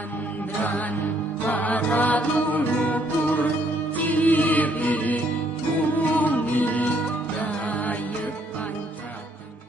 dan para leluhur ciri bumi daya pancatan.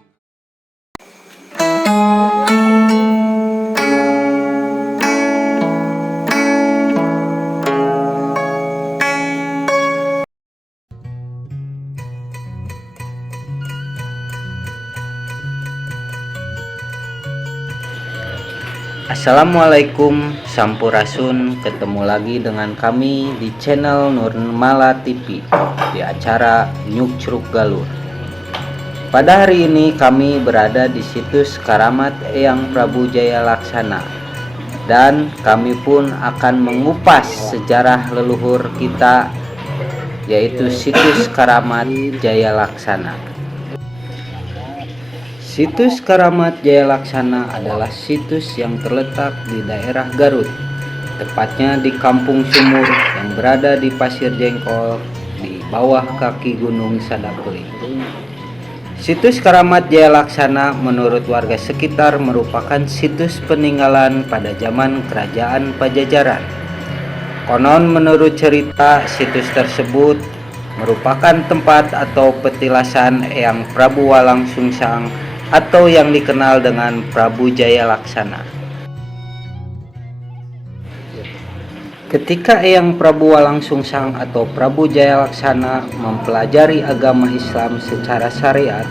Assalamualaikum Sampurasun, ketemu lagi dengan kami di channel Nurmala TV di acara Nyuk Cruk Galur. Pada hari ini kami berada di situs Karamat Eyang Prabu Jaya Laksana dan kami pun akan mengupas sejarah leluhur kita, yaitu situs Karamat Jaya Laksana. Situs Karamat Jaya Laksana adalah situs yang terletak di daerah Garut, tepatnya di Kampung Sumur yang berada di Pasir Jengkol di bawah kaki Gunung Sadapeli. Situs Karamat Jaya Laksana menurut warga sekitar merupakan situs peninggalan pada zaman Kerajaan Pajajaran. Konon menurut cerita, situs tersebut merupakan tempat atau petilasan Eyang Prabu Walang Sungsang atau yang dikenal dengan Prabu Jaya Laksana. Ketika Eyang Prabu Walang Sungsang atau Prabu Jaya Laksana mempelajari agama Islam secara syariat,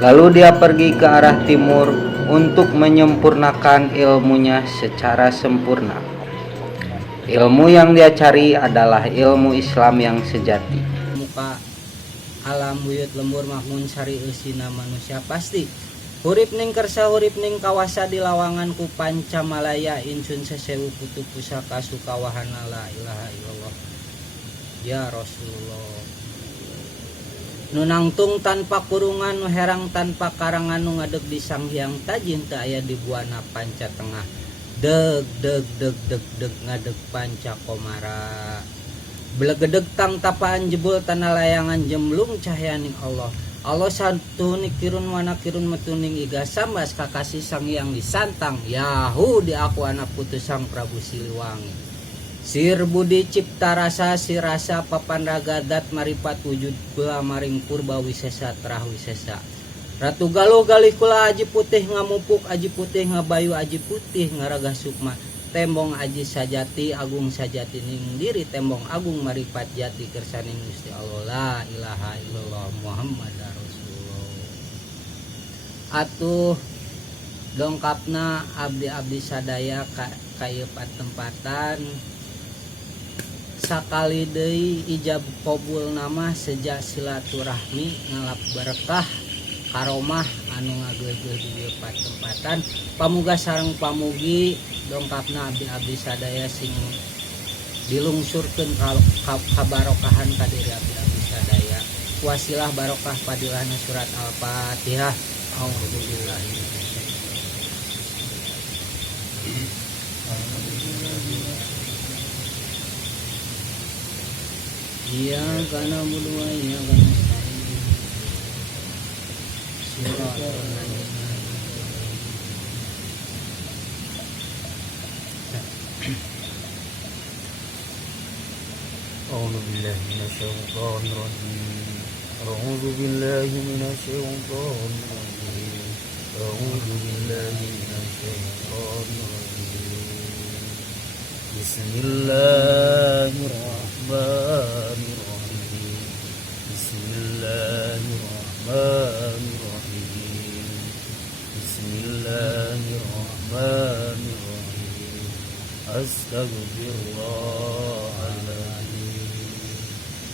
lalu dia pergi ke arah timur untuk menyempurnakan ilmunya secara sempurna. Ilmu yang dia cari adalah ilmu Islam yang sejati. Muka alam buyut lembur makmun sari eusina manusia pasti hurip ning kersa hurip ning kawasa di lawangan ku Pancamalaya insun sesewu putu pusaka sukawahana la ilaha illallah ya Rasulullah nu nangtung tanpa kurungan, nu herang tanpa karangan, nu ngadeg di Sanghyang Tajin teu aya di buana panca tengah deg deg deg deg deg ngadeg panca komara belegedeg tang tapaan jebul tanah layangan jemlung cahyaning Allah. Allah satu nikirun wana kirun metuning iga sambas kakasih sang yang disantang Yahu di aku anak putus sang Prabu Siliwangi. Sir budi cipta rasa si rasa papanragadat maripat wujud kula maring purba wisesa terah wisesa. Ratu galuh galih kula aji putih ngamupuk aji putih ngabayu aji putih ngaraga sukma. Tembong aji sajati agung sajati ning diri tembong agung maripat jati kersaning Gusti Allah la ilaha illallah Muhammad Rasulullah. Atuh dongkapna abdi-abdi sadaya kaya patempatan sakali deui ijab qabul nama sejak silaturahmi ngalap berkah karomah anu ngageugeuh di patempatan pamuga sareng pamugi dongkapna abdi-abdi sadaya sing dilungsurkeun kabarokahan ka diri abdi-abdi sadaya. Wasilah barokah padilahna surat Al-Fatihah. Auzubillahi iya kana mulwa iya kana surat أعوذ بالله من الشيطان الرجيم أعوذ بالله من الشيطان الرجيم أعوذ بالله من الشيطان الرجيم بسم الله الرحمن الرحيم بسم الله الرحمن الرحيم بسم الله الرحمن الرحيم أستغفر الله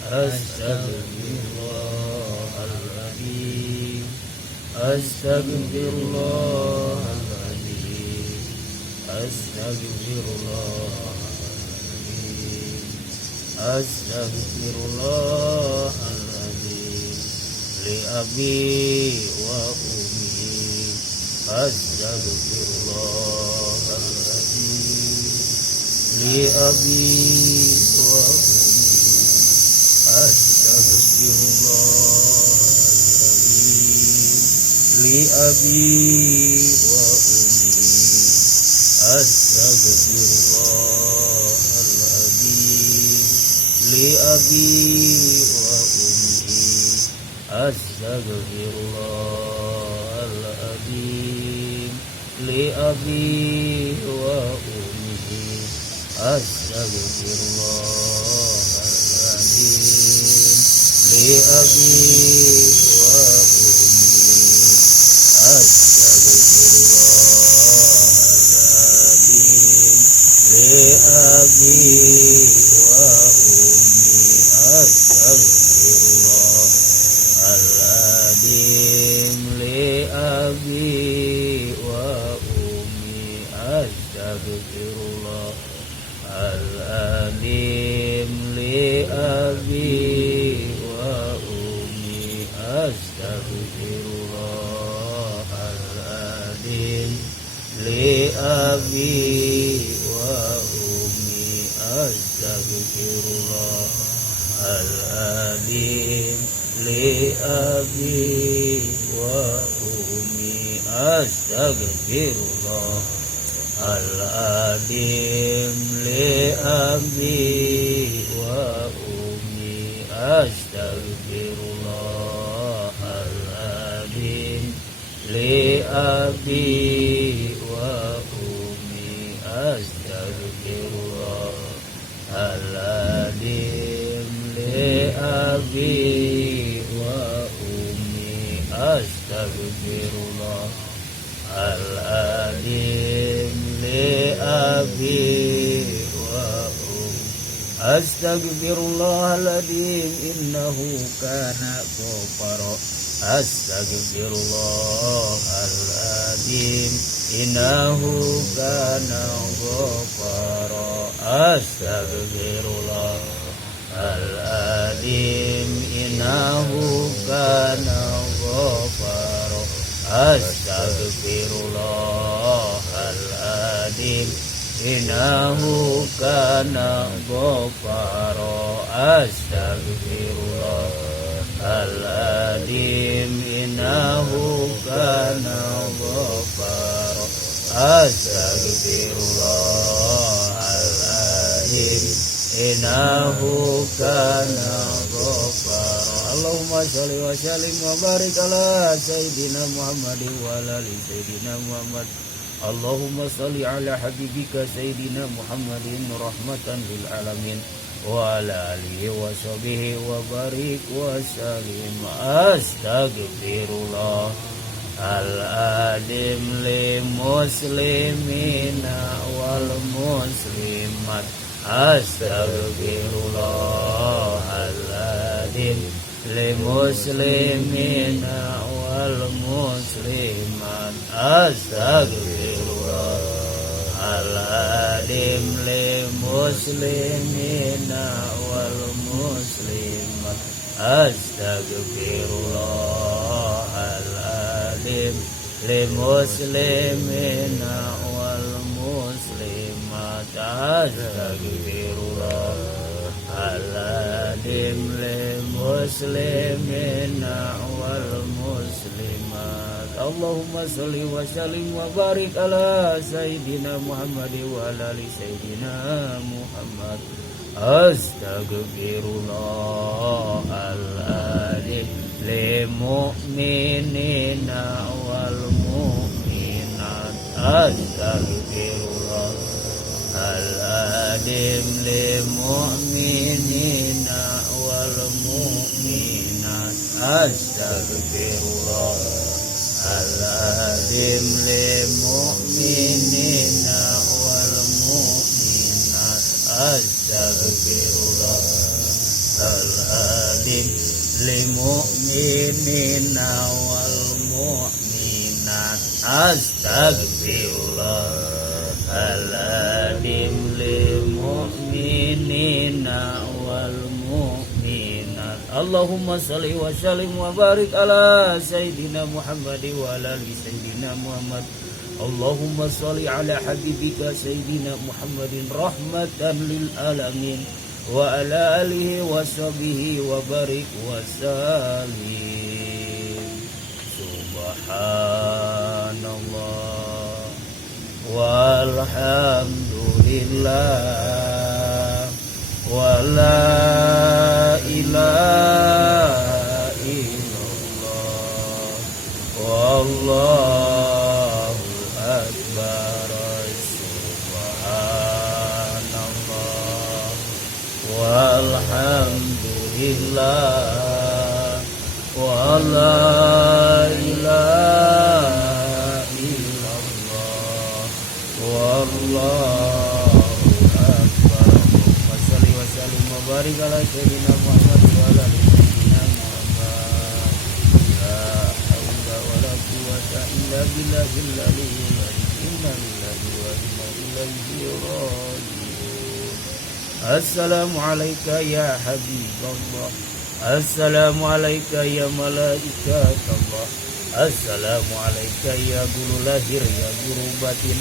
Astagfirullahaladzim Astagfirullahaladzim Astagfirullahaladzim Astagfirullahaladzim Li abi wa ummi Astagfirullahaladzim Li abi wa ummi Astagfirullahaladzim Li abi wa ummi Astaghfirullahaladzim li abi wa ummi. Astaghfirullahaladzim li abi wa ummi. Astaghfirullahaladzim li abi wa ummi. Astaghfirullahaladzim li abi wa ummi. Astaghfirullahaladzim li abi wa ummi. Astaghfirullahaladzim li abi wa ummi. Astaghfirullahaladzim li abi wa ummi. Astaghfirullahaladzim li abi wa ummi. Astaghfirullahaladzim li abi wa ummi. Astaghfirullahaladzim li abi wa ummi. Astaghfirullahaladzim li abi wa ummi. Astaghfirullahaladzim li abi wa ummi. Astaghfirullahaladzim innahu kana ghafara. Astaghfirullahaladzim innahu kana ghafara. Astaghfirullahaladzim innahu kana ghafara. Astaghfirullahaladzim innahu kana ghafara. Astaghfirullahaladzim innahu kana ghafara. Astaghfirullahaladzim innahu kana ghafara. Allahumma sholli wa sallim wa barik ala sayyidina Muhammadin wa ala ali sayyidina Muhammad. Allahumma sholli ala habibika sayyidina Muhammadin rahmatan lil alamin wa ala alihi wa sahbihi wa barik wa sallim. Astaghfirullahaladzim li muslimina wal muslimat. Astaghfirullahaladzim li muslimina wal muslimat. Astaghfirullahaladzim li muslimina wal muslimat. Astaghfirullahaladzim li muslimina wal muslimat. Astaghfirullahaladzim li muslimina wal muslimat. Allahumma sholli wa sallim wa barik ala sayyidina Muhammad wa ala ali sayyidina Muhammad. Astaghfirullahaladzim li mu'minina wal mu'minat. Astaghfirullahaladzim li mu'minina wal mu'minat. Astaghfirullahaladzim li mu'minina wal mu'minat. Astaghfirullahaladzim li mu'minina wal mu'minat. Astaghfirullahaladzim li mu'minina wal mu'minat. Allahumma sholli wa sallim wa barik ala sayyidina Muhammad wa ala ali sayyidina Muhammad. Allahumma sholli ala habibika sayyidina Muhammadin rahmatan lil alamin wa ala alihi wa sahbihi wa barik wa sallim. Subhanallah walhamdulillah wala ilaha illallah wallahu akbar subhanallah walhamdulillah wala ilaha illallah wallahu akbar. Allahumma shalli wa sallim wa barik ala sayyidina Muhammad wa ala ali sayyidina Muhammad. La haula wa la quwwata illa billahil aliyyil azim. Inna lillahi wa inna ilaihi raji'un. Assalamu alayka ya habiballah. Assalamu alayka ya malaikat Allah. Assalamu alayka ya guru lahir ya guru batin.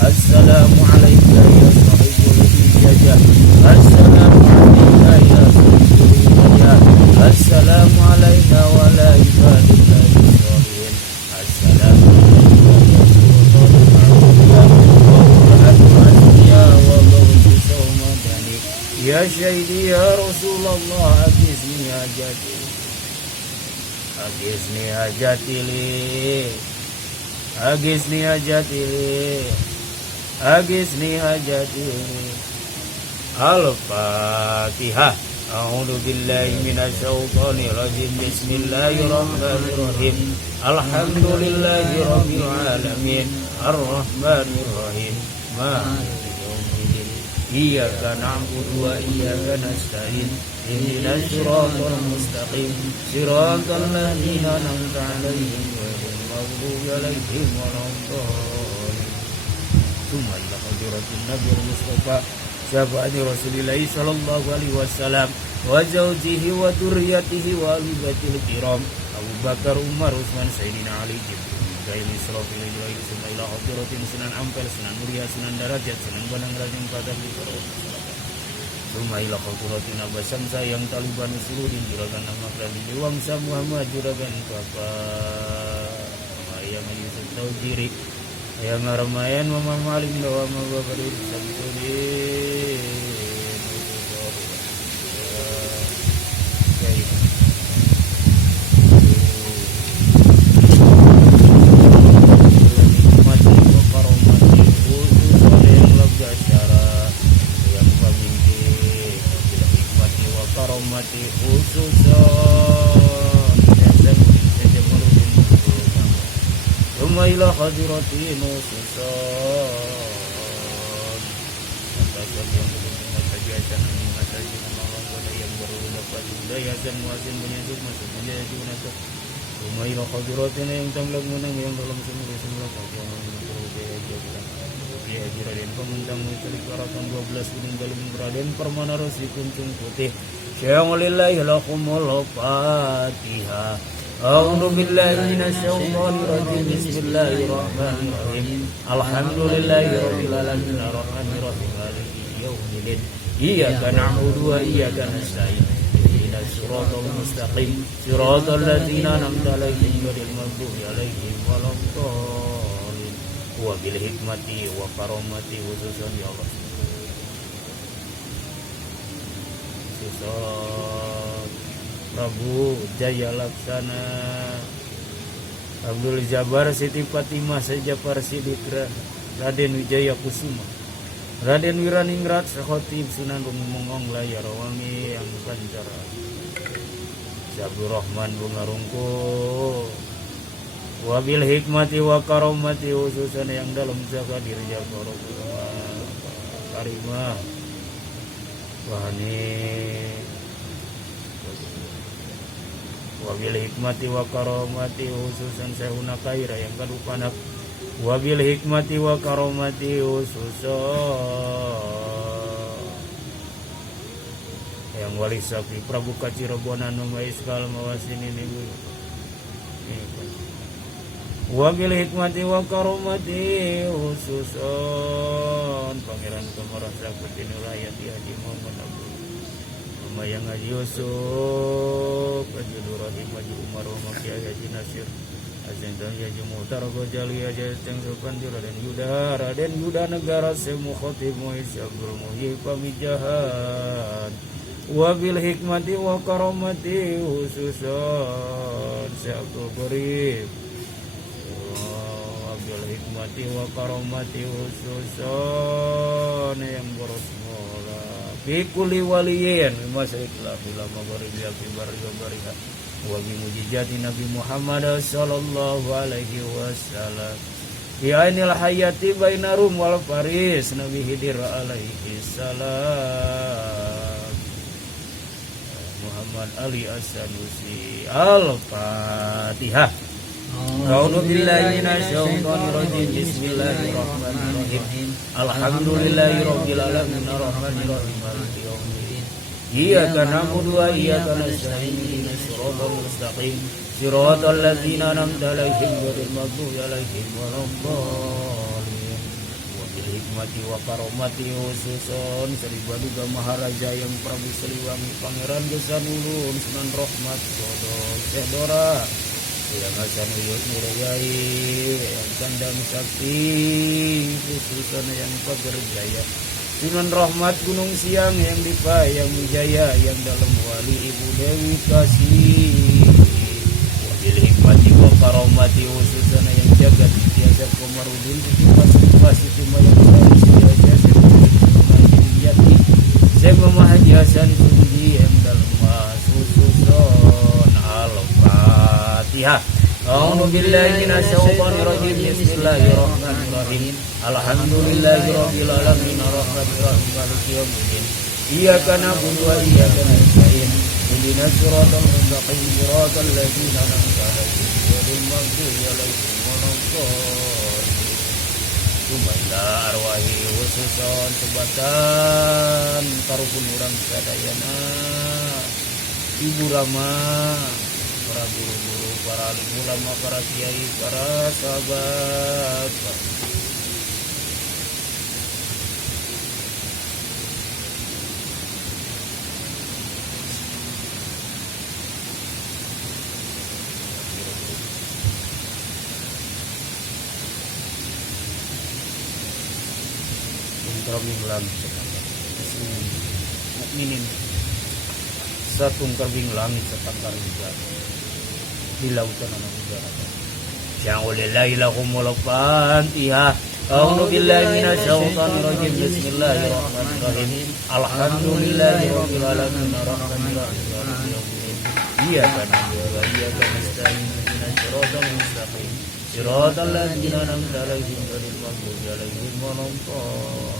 Assalamu alayka ya sahibul ijazah. Assalamu alayka ya sahibul ijazah. Assalamu alayna wa ala ibadillahi sholihin. Assalamu alayka ya ya syahidi ya Rasulullah. Agisni hajati agisni hajati li agisni hajati li agisni hajati li. Al-Fatihah. A'udzu billahi minasyaitonir rajim. Bismillahirrahmanirrahim. Alhamdulillahi rabbil alamin. Arrahmanir rahim. Maliki yaumiddin. Iyyaka na'budu wa iyyaka nasta'in. Ihdinas siratal mustaqim. Siratal ladzina an'amta 'alaihim ghairil maghdubi 'alaihim waladdallin. Tsumma ila hadratin nabiyil mustafa syafaati Rasulillahi sallallahu alaihi wasallam wa zawjihi wa dzurriyyatihi wa ali baitil kiram Abu Bakar, Umar, Utsman, Sayyidina Ali, Jibril, Mikail, Israfil, Jibril, Summa ila hadratin Sunan Ampel, Sunan Muria, Sunan Darajat, Sunan Banang Rajang Padang di Summa ila hadratin Abbas Samsa yang Taliban Usuludin juragan Ahmad di Wangsa Muhammad juragan Papa yang Yusuf Taujiri yang Ramayan Mama Malim Dawa Mama Badir Samsudin mati ila hadiratin ususan antasan yang belum mengajajan mengajajan Allah yang baru dapat budaya dan muasin menyebut masuk menjadi nasab ila hadiratin yang tamlag menang yang dalam semula yang berudaya jalan ya jiraden pemundang mencari karatan 12 gunung galung beraden permana rosi kuncung putih syai'ulillahi lakumul fatihah. A'udzu billahi minasyaitonir rajim. Bismillahirrahmanirrahim. Alhamdulillahi rabbil alamin arrahmanir rahim maliki yaumiddin. Iyyaka na'budu wa iyyaka nasta'in. Ihdinas siratal mustaqim. Siratal ladzina an'amta 'alaihim ghairil maghdubi 'alaihim waladdallin. Wa bil hikmati wa karamati khususan ya Allah. Prabu Jaya Laksana Abdul Jabar Siti Fatimah Sejapar Sidikra Raden Wijaya Kusuma Raden Wiraningrat Sakhotib Sunan Rumongong Layar Wangi yang Pancara Sabur Rahman Bunga Rungku wabil hikmati wa karamati khususan yang dalam zakadir Jabar Karimah Wahani wabil hikmati wa karamati khususan Sehuna Kaira yang kadupanak wabil hikmati wa karamati khususan yang wali sapi Prabu Kacirebonan Numaiskal Mawasin ini wabil hikmati wa karamati khususan Pangeran Kemarah Sakuti Nulayati Haji Muhammad Abdul Mayang Haji Yusuf Haji Durrahim Haji Umar Kiai Haji Nasir Asentang ya jemu tarago jali aja teng sopan Raden Yuda Raden Yuda negara semu khotib muisyabul muhi pamijahan wabil hikmati wa karamati khususan syabul qarib wabil hikmati wa karamati khususan yang berosmola bikuli waliyin masyarakat bila maghribi fi barri wa bariha wa bi mujizati Nabi Muhammad sallallahu alaihi wasallam bi ainil hayati baina rum wal faris Nabi Khidir alaihi salam Muhammad Ali As-Sanusi Al-Fatihah. A'udzu billahi minasyaitonir rajim. Bismillahirrahmanirrahim. Alhamdulillahirabbil alamin arrahmanir rahim maliki yaumiddin. Iyyaka na'budu wa iyyaka nasta'in ihdinas siratal mustaqim siratal ladzina an'amta 'alaihim ghairil maghdubi 'alaihim waladdallin. Wa bil hikmati wa karamati khususan Sri Baduga Maharaja yang Prabu Siliwangi Pangeran Gesanulun Sunan Rahmat Sodok Sedora yang Hasan Uyut Nurayai yang Kandang Sakti khususan yang Pagar Jaya Sunan Rahmat Gunung Siang yang Dipayang Wijaya yang dalam wali Ibu Dewi Kasih wabil hikmati wa karamati khususan yang jagat biasa Komarudin Siti Siti Mayang Siti Yati Semama Haji Hasan Sundi yang dalam khususan Al-Fatihah. A'udzu billahi minasyaitonir rajim. Bismillahirrahmanirrahim. Alhamdulillahirabbil alamin arrahmanir rahim maliki yaumiddin. Iyyaka na'budu wa iyyaka nasta'in. Ihdinas siratal mustaqim siratal ladzina an'amta 'alaihim ghairil maghdubi 'alaihim waladdallin. Sumaila arwahi khususan sebatan karupun urang sadayana Ibu Rama para guru-guru, para alim ulama, para kiai, para sahabat. Terbinglang mukminin satungkar langit setangkar hujan di lautan anak udara. Sya'ulillahilakumul Fatihah. A'udzu billahi minasyaitonir rajim. Bismillahirrahmanirrahim. Alhamdulillahirabbil alamin arrahmanir rahim maliki yaumiddin. Iyyaka na'budu wa iyyaka nasta'in ihdinas siratal mustaqim siratal ladzina an'amta 'alaihim ghairil maghdubi 'alaihim waladdallin.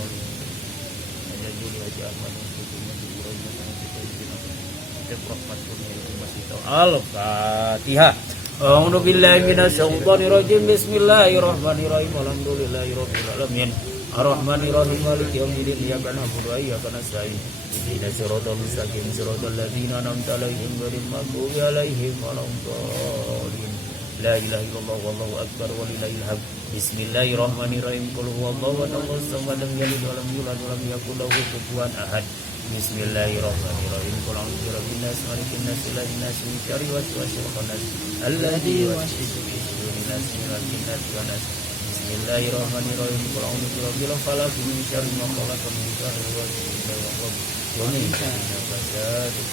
Al-Fatihah. A'udzu billahi minasyaitonir rajim. Bismillahirrahmanirrahim. Alhamdulillahirabbil alamin arrahmanir rahim maliki yaumiddin. Iyyaka na'budu wa iyyaka nasta'in ihdinas siratal mustaqim siratal ladzina an'amta 'alaihim ghairil maghdubi 'alaihim waladdallin. La ilaha illallah wallahu akbar walillahil hamd. Bismillahirrahmanirrahim. Qul huwallahu ahad Allahus samad lam yalid wa lam yulad wa lam yakul lahu kufuwan ahad. Bismillahirrahmanirrahim. Qul a'udzu birabbin nas malikin nas ilahin nas min syarri waswasil khannas alladzi yuwaswisu fi sudurin nas min nas wa nas. Bismillahirrahmanirrahim. Qul a'udzu birabbil falaq min syarri ma khalaq min syarri ghasiqin idza waqab wa min syarri nafasatin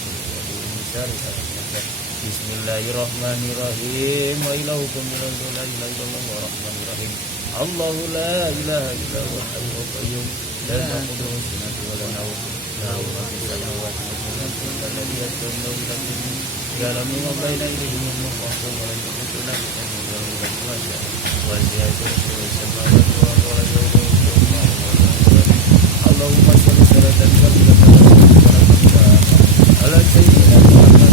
min syarri hasidin. Bismillahirrahmanirrahim. Wa ilahukum la ilaha illallah wa rahmanir rahim. Allahu la ilaha illa huwa al-hayyul qayyum la ta'khudhuhu sinatun wa la nawm lahu ma fis samawati wa ma fil ardi alladhi yasma'u ila dhikrihi ya'lamu ma bayna aydihim wa ma khalfahum wa la yuhituna bi shay'in min ilmihi wa ya'lamu ma samawati wa la yuhituna Allahumma shalli salatan kamilatan ala sayyidina Muhammad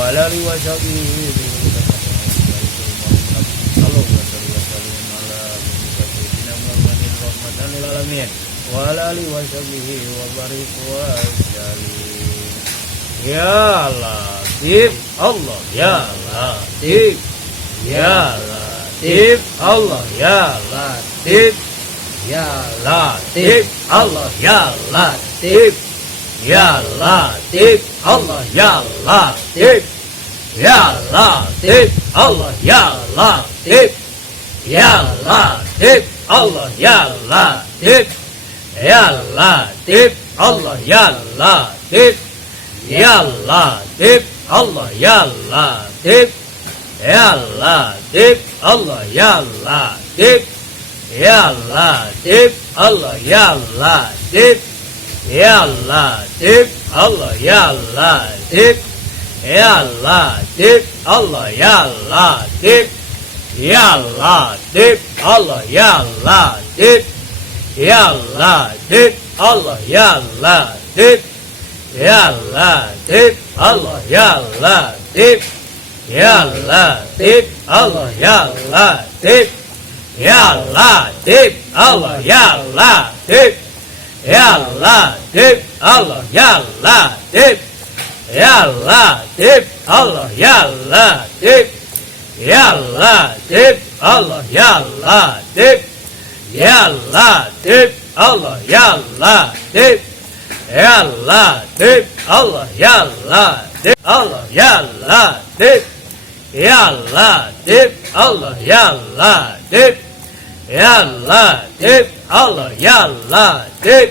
Walali wa sahbihi Allahumma shalli wa sallim ala sayyidina Muhammadin rahmatan lil alamin walali wa sahbihi wa barik wa sallim. Ya Latif Allah ya Latif ya Latif Allah ya Latif ya Latif Allah ya Latif Ya Latif Allah Ya Latif Ya Latif Allah Ya Latif Ya Latif Allah Ya Latif Ya Latif Allah Ya Latif Ya Latif Allah Ya Latif Ya Latif Allah Ya Latif Ya Latif Allah Ya Latif Ya Latif Allah Ya Latif Ya Latif Allah Ya Latif Ya Latif Allah Ya Latif Ya Latif Allah Ya Latif Ya Latif Allah Ya Latif Ya Latif Allah Ya Latif Ya Latif Allah Ya Latif Ya Latif Allah Ya Latif Ya Latif Allah Ya Latif Ya Latif Allah Ya Latif Ya Latif Allah Ya Latif Ya Latif Allah Ya Latif Allah Ya Latif Ya Latif Allah Ya Latif Ya Latif Allah Ya Latif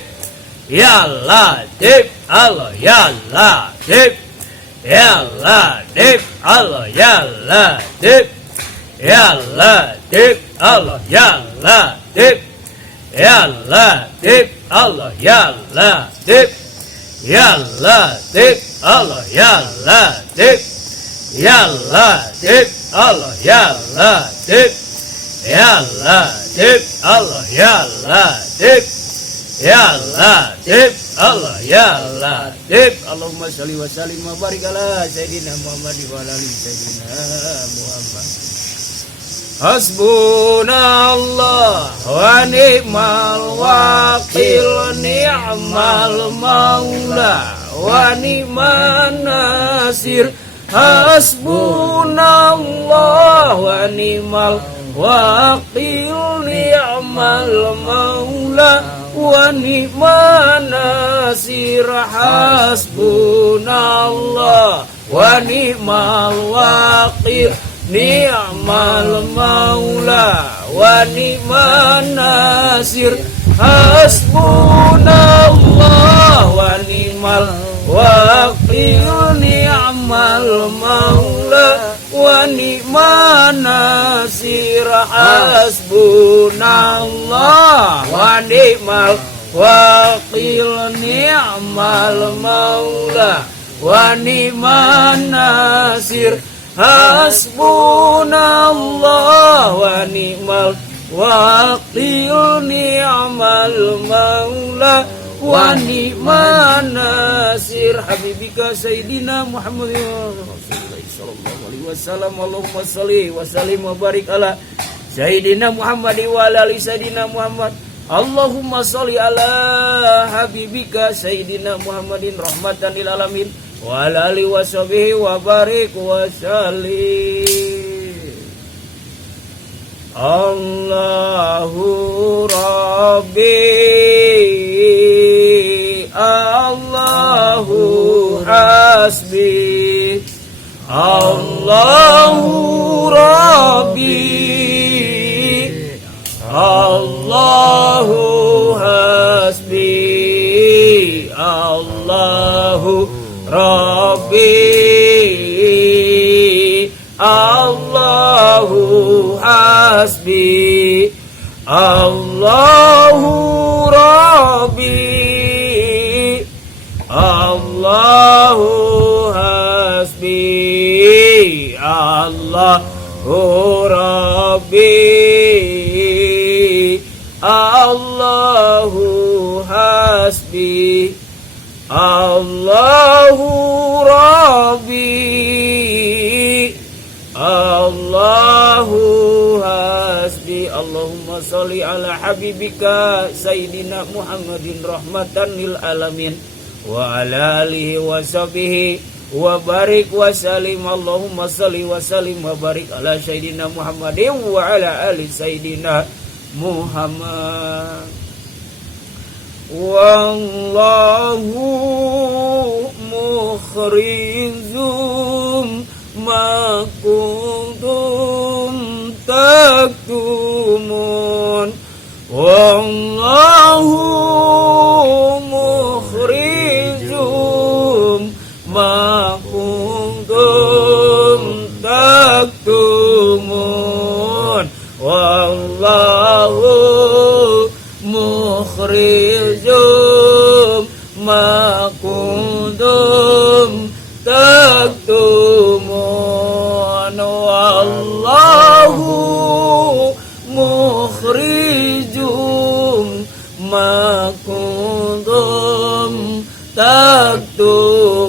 Ya Latif Allah Ya Latif Ya Latif Allah Ya Latif Ya Latif Allah Ya Latif Ya Latif Allah Ya Latif Ya Latif Allah Ya Latif Ya Latif Allah Ya Latif Ya Latif Allah Ya Latif Ya Latif Allah Ya Latif. Allahumma sholli wa sallim wa barik ala sayyidina Muhammad wa ala ali sayyidina Muhammad. Hasbunallah wa ni'mal wakil, ni'mal maula wa ni'man nasir. Hasbunallah wa ni'mal wakil, ni'mal maula wa ni'man nasir. Hasbunallah wa ni'mal wakil, ni'mal maula wa ni'man nasir. Hasbunallah wa ni'mal wakil, ni'mal maula wa ni'man nasir. Hasbunallah wa ni'mal wakil, ni'mal maula wa ni'man nasir. Hasbunallah wa ni'mal wakil, ni'mal maula wa ni'man nasir. Habibika Sayyidina Muhammad sallallahu alaihi wasallam. Allahumma sholli wa sallim wa barik ala Sayyidina Muhammad wa ala ali Sayyidina Muhammad. Allahumma sholli ala habibika Sayyidina Muhammadin rahmatan lil alamin wa ala alihi wa sahbihi wa barik wa sallim. Allahu Rabbi, Allahu hasbi, Allahu Rabbi, Allahu hasbi, Allahu Rabbi, Allahu hasbi, Allahu Rabbi, Allahu hasbi, Allahu Rabbi, Allahu hasbi, Allahu Rabbi, Allahu hasbi. Allahumma sholli ala habibika Sayyidina Muhammadin rahmatan lil alamin wa ala alihi wa sahbihi wa barik wa salim. Allahumma sholli wa sallim wa barik ala Sayyidina Muhammadin wa ala ali Sayyidina Muhammad. wallahu mukhrijum ma kuntum taktumun wallahu mukhrijum ma kuntum taktumun wallahu mukhrijum ma kuntum taktumun wallahu mukhrijum ma kuntum taktumun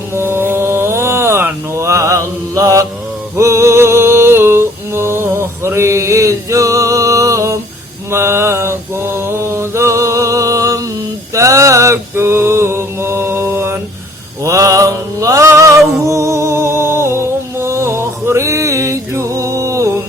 wallahu mukhrijum ma kuntum taktumun wallahu mukhrijum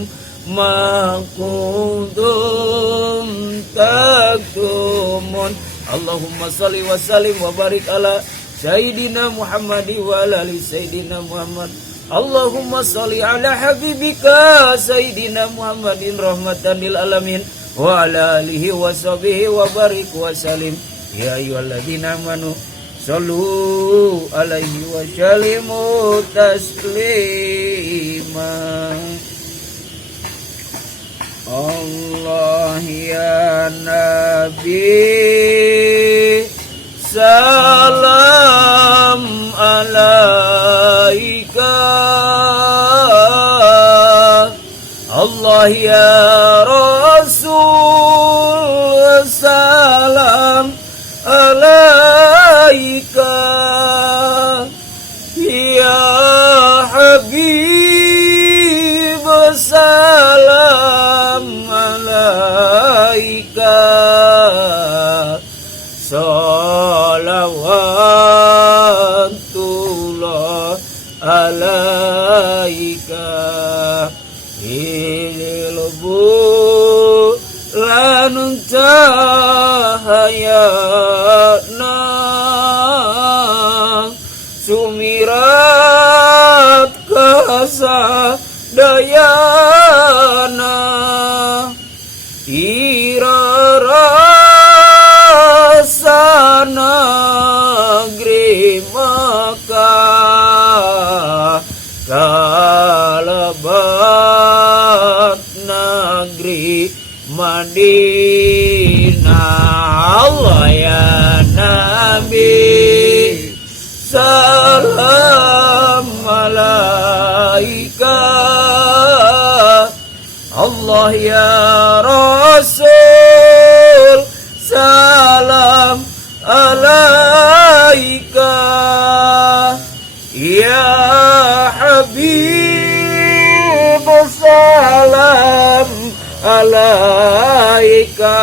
ma kuntum taktumun. Allahumma salli wa sallim wa barik ala Sayyidina Muhammad wa ala ali Sayyidina Muhammad. Allahumma salli ala habibika Sayyidina Muhammadin rahmatan lil alamin wa ala alihi wa sahbihi wa barik wa salim. Ya ayyuhalladzina amanu sallu alaihi wa sallimu taslima. Allah ya Nabi salam alaika. Allah ya Rasul salam alaika. Ya Habib salam alaika. Salawatullah alaika. Ilbu lan cahayana sumirat kasadayana irarasana grimaka kalabat negeri Madinah. Allah ya Nabi salam alaika. Allah ya Rasul salam alaika. Ya Habib salam alaika.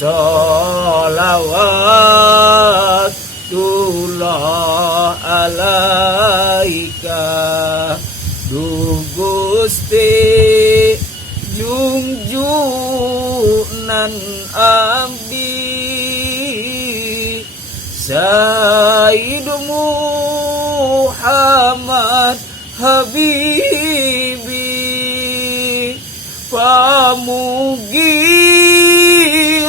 Salawatullah alaika. Duh Gusti junjunan abdi Sayyid Muhammad Habibi pamugi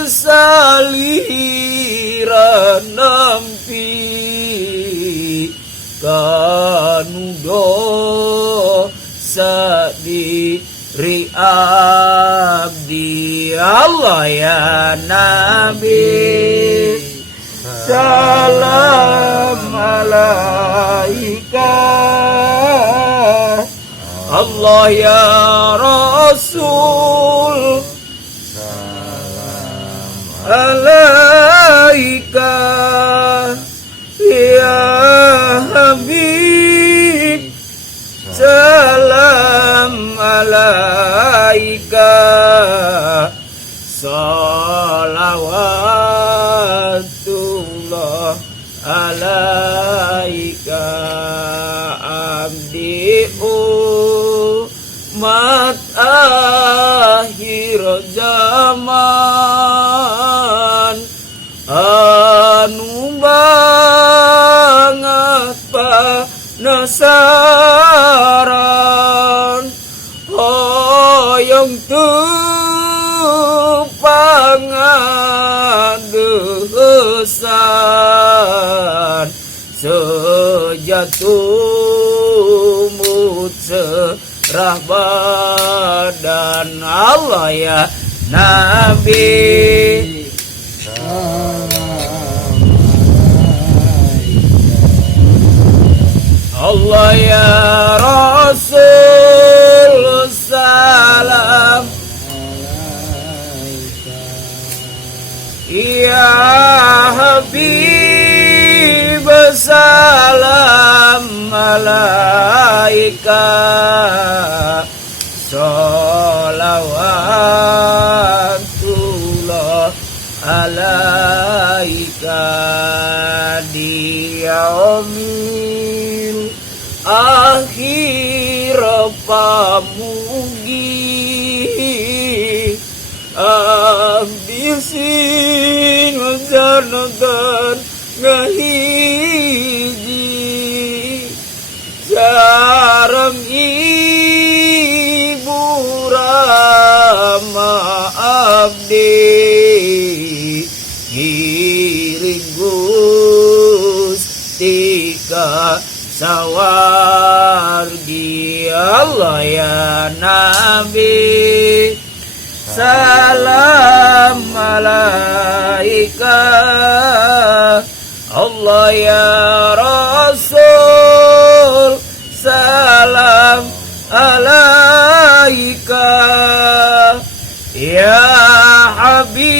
salira nampi kanudo sadiri abdi. Allah ya Nabi salam alaika. Allah ya Rasul salam alaika. Ya Habib salam alaika. Salawatullah alaika. Abdi umat akhir zaman sasaran hoyong tupangadesan sejatuh mut serah badan Allah ya Nabi Allah ya Rasul salam ya Habib salam alaika sholawatullah alaika di yaumil akhir pamugi abdisin janatan ngahiji jarang ibu rama abdi giring gustika sawargi Allah ya Nabi salam alaika Allah ya Rasul salam alaika ya Habib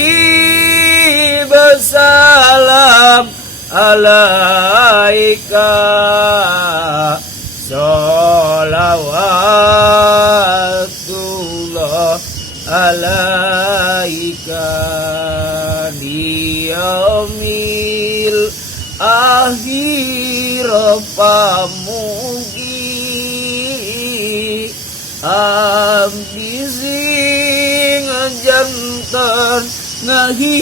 salam alaika sholawatullah alaika di yaumil akhir pamugi abdi sing jantan ngahiji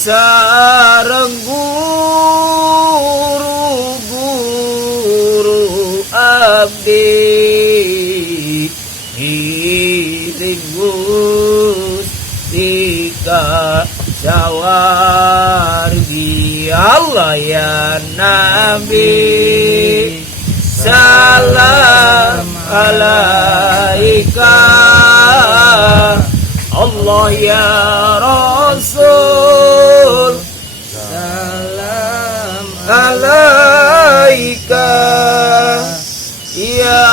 sareng guru abdi giring gustika sawargi Allah ya Nabi salam alaika Allah ya Rasul salam alaika ya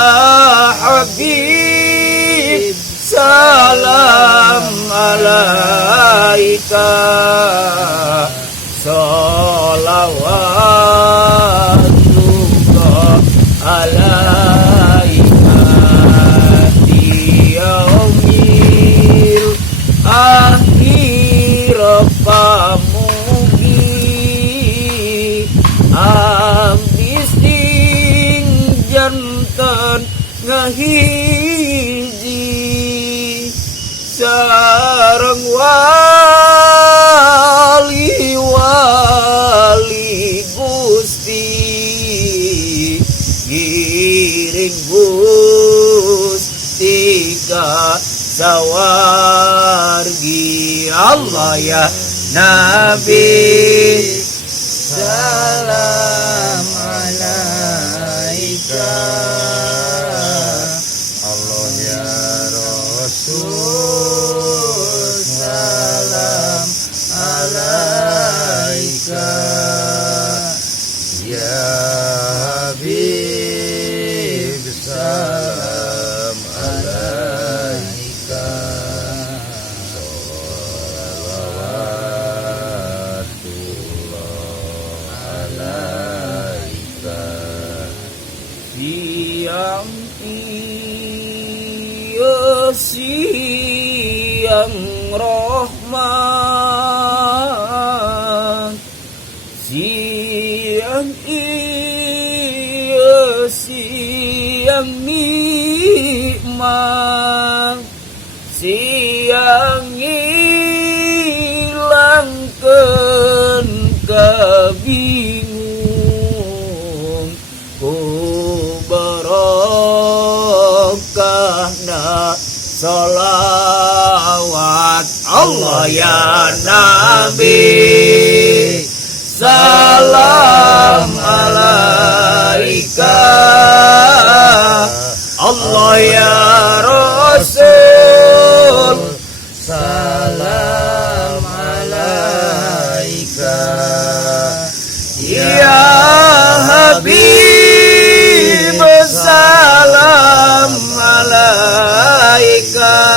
Habib salam alaika sholawatullah alaika di yaumil akhir pamugi abdi sing jantan ngahiji sareng wali Gusti giring gustika sawargi Allah ya Nabi salam alaika Allah ya Rasul salam alaika ya Habib salam alaika siang rahmat siang siang nikmat siang hilangkeun kabingungan Salawat Allah ya Nabi, salam alaika. Allah ya Rasul, salam alaika. Ya Habib, salam alaika.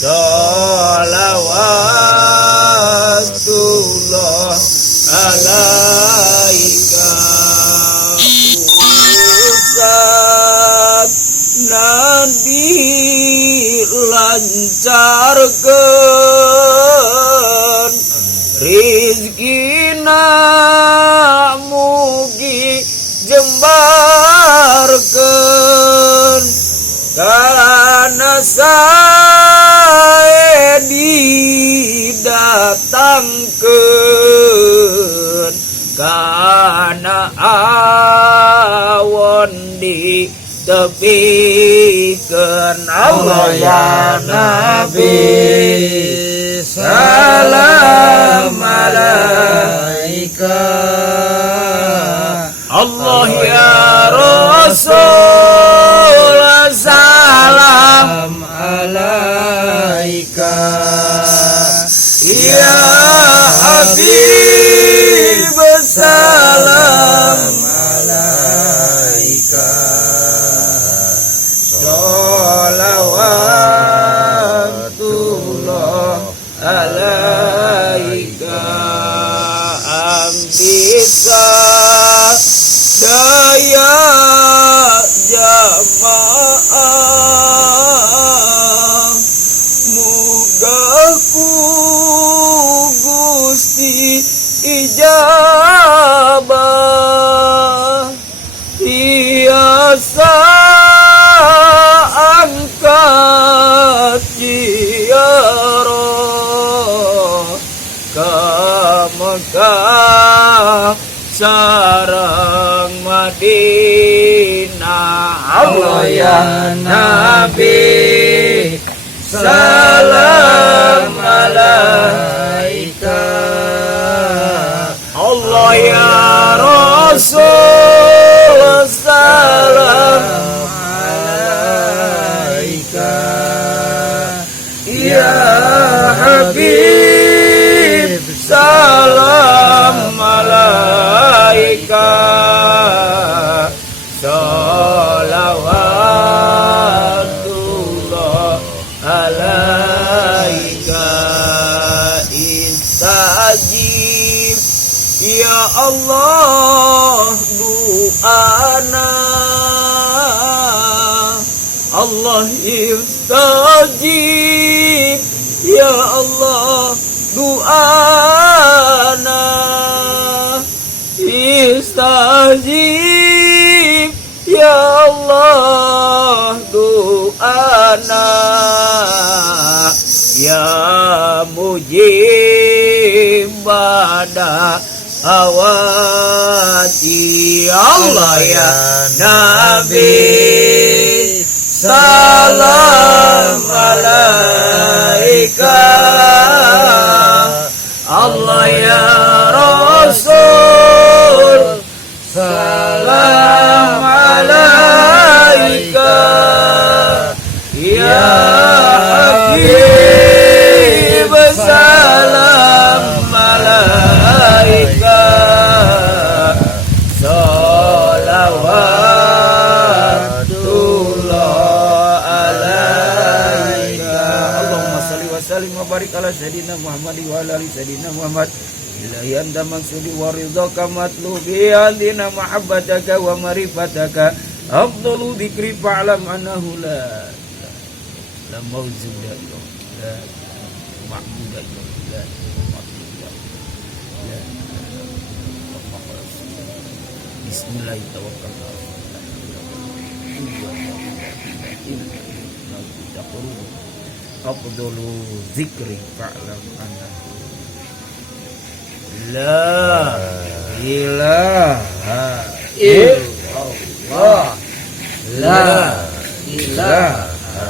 Salawatullah alaika. Ustaz Nabi lancarkan rizkina, mugi jembarkan karena saya didatangkan karena awan di tepikan. Allah ya Nabi, salam alaika. Allah ya Rasul, salam alaika. Ya Habib, salam alaika. Salawatullah alaika. Ambisa daya jamaah, muga ku Gusti ijabah. Biasa angkat ziarah ke Mekah sareng Madinah. Allah ya Nabi, salam alaika. Allah ya Rasul, salam alaika. Ya Habib, salam alaika. Salawatullah alaika. Istajib ya Allah du'ana. Allah istajib ya Allah du'ana. Istajib ya Allah du'ana. Ya mujib pada awati. Allah ya Nabi, salam alaika. Allah ya Rasul, salam alaika. Ya Habib, salam alaika. Salawatullah alaika. Allahumma salli wa sallim wa barik ala sayyidina Muhammad wa ala ali sayyidina Muhammad. Ilahi anta maksudi wa ridhaka matlubi andina mahabbataka wa marifataka. Afdalu dzikri fa'lam annahu la mawjuda la ma'buda la Bismillahirrahmanirrahim. Afdalu dzikri fa'lam annahu la ilaha illallah. La ilaha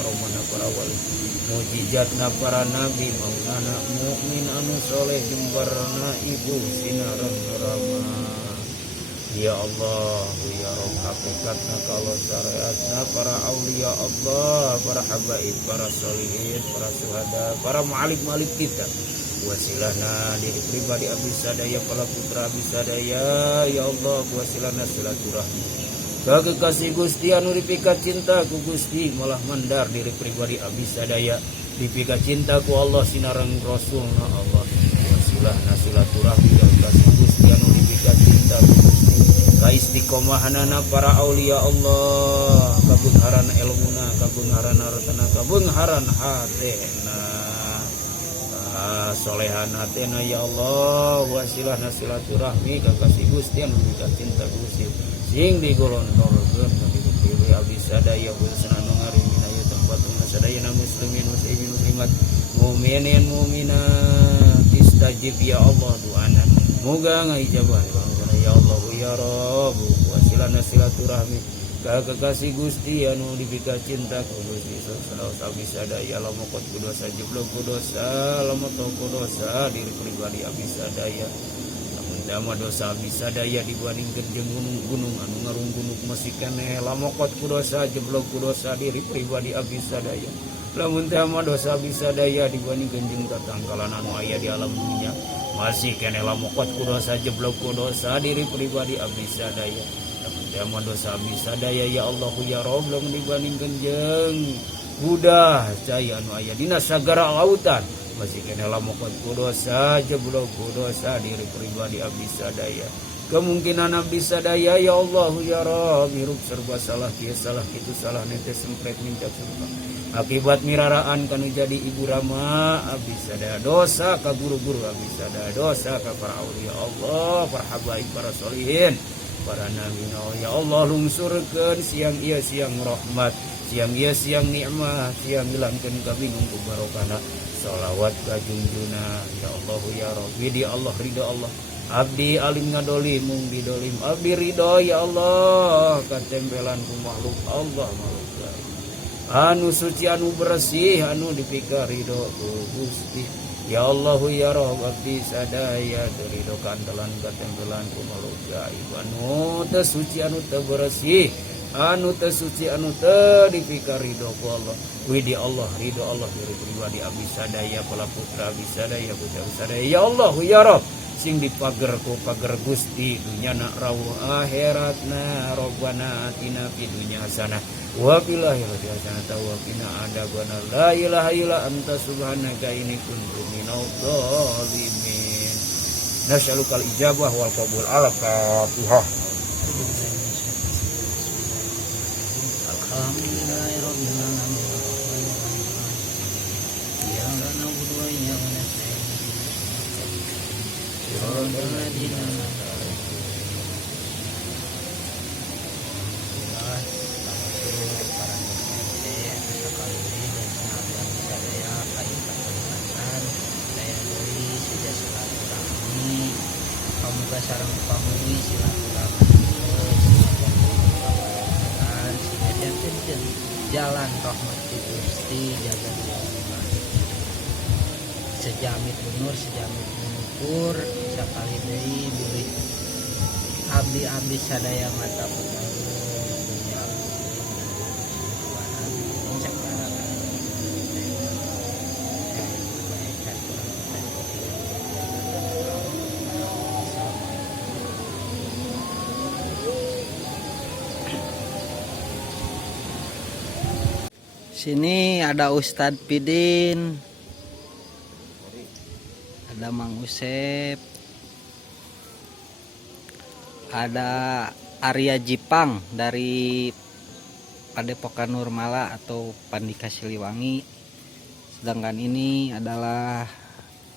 karomana para wali mujizatna para nabi maulana mukmin anu soleh jembarna ibu sinaran rama. Ya Allah, ya Rabb, hakikatna kalau syariatna para aulia Allah, para habaib, para solihin, para syuhada, para malik kita. Wasilahna diri pribadi abdi sadaya, para putra abdi sadaya, ya Allah, wasilahna silaturahmi. Kekasih Gusti anu dipikat cinta ku Gusti malah mandar diri pribadi abdi sadaya, dipikat cinta ku Allah sinarang Rasulna Allah. Wasilahna silaturahmi kekasih Gusti anu dipikat cinta ku Gusti. Ka istiqomahanana para aulia Allah, kabeungharan ilmuna, kabeungharan hartana, kabeungharan hatena, solehan hatena ya Allah. Wasilahna silaturahmi kekasih Gusti anu dipikat cinta Gusti sing digolongkeun ka diri abdi sadaya khususna anu ngarimina ieu tempat sadayana muslimin muslimat mukminin mukminat istajib ya Allah doana moga ngaijabah ya Allah ya Rabb. Wasilana silaturahmi ka kekasih Gusti anu dipikat cinta ku Gusti saos abdi sadaya lamun kot ku dosa jeblok ku dosa lamun tau ku dosa diri pribadi abdi sadaya lamun dama dosa abdi sadaya dibandingkeun jeung gunung-gunung anu ngarunggunung masih keneh lamun kot ku dosa jeblok ku dosa diri pribadi abdi sadaya lamun dama dosa abdi sadaya dibandingkeun jeung tatangkalan anu aya di alam dunya masih kene lamokot ku dosa jeblok ku dosa diri pribadi abdi sadaya dama dosa abdi sadaya ya Allah ya Rabb lamun dibandingkeun jeung budah cai anu aya dina sagara lautan masih kene lamokot ku dosa jeblok ku dosa diri pribadi abdi sadaya. Kemungkinan abdi sadaya ya Allah ya Rabb hirup serba salah kieu salah kitu salah nete sempret mincak sumpah akibat miraraan kanu jadi ibu rama abdi sadaya dosa ka guru-guru abdi sadaya dosa ka para aulia Allah para habaib para solihin para nabi ya Allah lungsurkeun siang ieu siang rahmat siang ieu siang nikmat siang ngilangkeun kabingung ku barokahna sholawat ka junjuna ya Allah ya Rabbi di Allah ridha Allah abdi alim ngadolim mung didolim abdi ridho ya Allah katempelan ku makhluk Allah makhluk anu suci anu bersih anu dipikar ridho ku Gusti ya Allah ya Rabb abdi sadaya ridho kantelan katempelan ku makhluk gaib anu teu suci anu teu bersih anu teu suci anu teu dipikar ridho ku Allah widi Allah ridho Allah diri pribadi abdi sadaya pala putra abdi sadaya putra sadaya ya Allah ya Rabb sing dipager ku pager Gusti dunyana rawuh akhiratna robbana atina fid dunya hasanah wa fil akhirati hasanah wa qina adzabannar la ilaha illa anta subhanaka inni kuntu minadh dhalimin nas'alukal ijabah wal qabul al-fatihah. Alhamdulillahirabbil alamin ya na'budu wa iyyaka nasta'in sareng pamuli silaturahmi jalan rahmat Gusti jaga sejamit unur sejamit menukur sakali deui bilih abdi-abdi sadaya mata petaun dunya Sini ada Ustadz Pidin, ada Mang Usep, ada Arya Jipang dari Padepokan Nurmala atau Pandika Siliwangi. Sedangkan ini adalah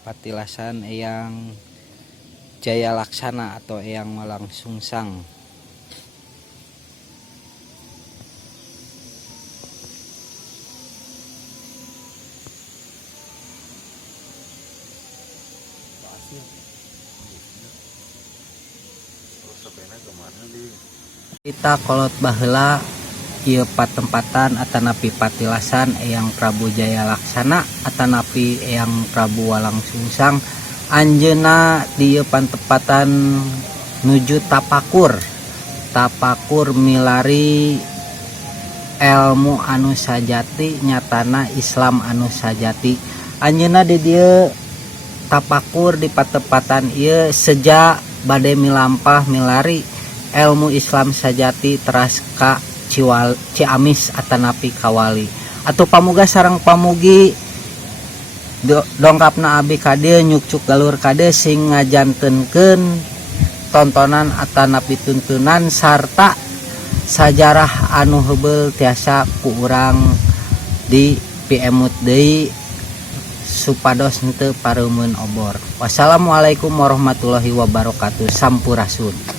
patilasan Eyang Jaya Laksana atau Eyang Malang Sungsang. Kita kolot baheula ieu patempatan atanapi patilasan Eyang Prabu Jaya Laksana atanapi Eyang Prabu Walang Sungsang anjeunna di ieu pantempatan nuju tapakur milari ilmu anu sajati nyatana Islam anu sajati. Anjeunna di dieu tapakur di patempatan ieu sejak bade milampah milari ilmu Islam sajati teras ka Ciamis atanapi kawali. Atuh pamuga sareng pamugi dongkapna abi kade nyukcuk galur kade sing ngajantenkeun tontonan atanapi tuntunan sarta sajarah anu heubeul tiasa ku urang di piemut deui supados henteu pareumeun obor. Wassalamualaikum warahmatullahi wabarakatuh. Sampurasun.